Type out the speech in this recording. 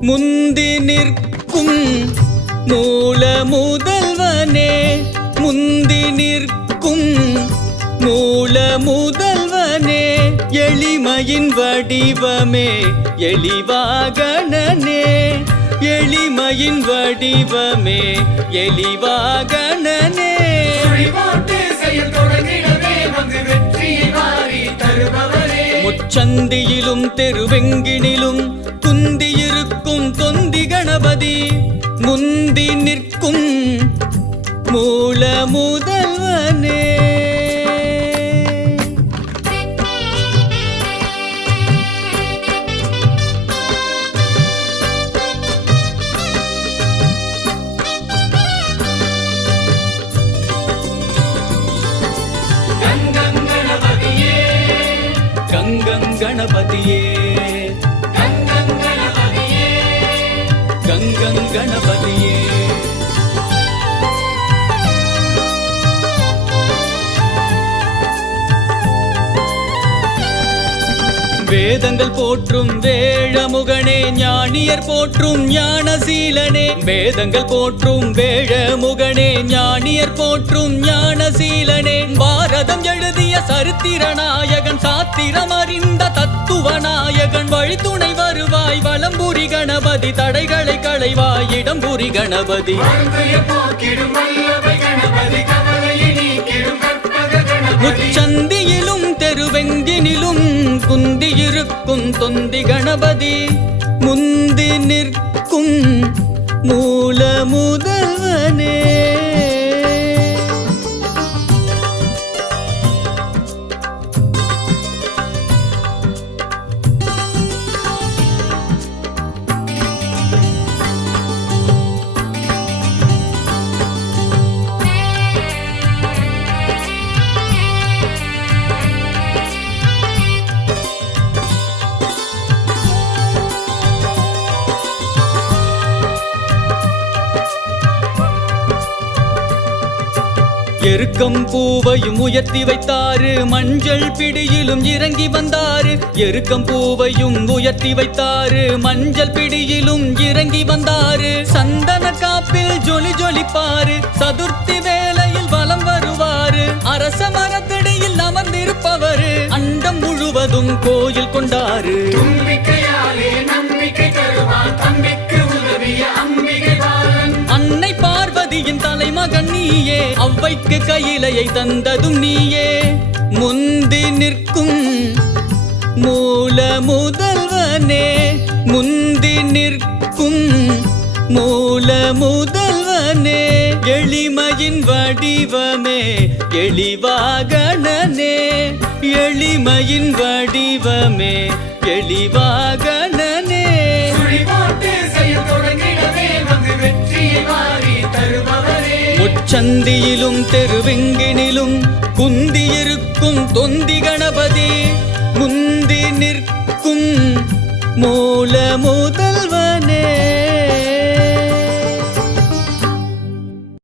முந்தி நிற்கும் மூல முதல்வனே முந்தி நிற்கும் மூல முதல்வனே எளிமையின் வடிவமே எளிவாகணனே எளிமையின் வடிவமே எளிவாகணனே முச்சந்தியிலும் தெருவெங்கினிலும் குந்தியிருக்கும் தொந்தி கணபதி முந்தி நிற்கும் மூல முதல்வனே கங்கங்கணபதியே கங்கங்கணபதியே வேதங்கள் போற்றும் வேழமுகனே ஞானியர் போற்றும் ஞானசீலனே வேதங்கள் போற்றும் வேழமுகனே ஞானியர் போற்றும் ஞானசீலனே பாரதம் எழுதிய சரித்திர நாயகன் சாத்திரம் அறிந்த தத்துவ நாயகன் வழித்துணை வருவாய் வலம்புரி கணபதி தடைகளை களைவாய் இடம்புரி கணபதி முச்சந்தியிலும் தெருவெங்கினிலும் குந்தியிருக்கும் தொந்தி கணபதி முந்தி நிற்கும் மூல முதல்வனே எருக்கம் பூவையும் உயர்த்தி வைத்தாரு மஞ்சள் பிடியிலும் இறங்கி வந்தாரு எருக்கம் பூவையும் உயர்த்தி வைத்தாரு மஞ்சள் பிடியிலும் இறங்கி வந்தாரு சந்தன காப்பில் ஜொலி ஜொலிப்பாரு சதுர்த்தி வேளையில் வலம் வருவாரு அரச மரத்தடியில் அமர்ந்திருப்பவரு அண்டம் முழுவதும் கோயில் கொண்டாரு அன்னை பார்வதியின் தலைமகன் நீயே அவ்வைக்கு கையிலையை தந்ததும் நீயே முந்தி நிற்கும் மூல முதல்வனே முந்தி நிற்கும் மூல முதல்வனே எளிமையின் வடிவமே எளிவாகணனே எளிமையின் வடிவமே எளிவாகணனே முச்சந்தியிலும் தெருவெங்கினிலும் குந்தியிருக்கும் தொந்தி கணபதி முந்தி நிற்கும் மூல முதல்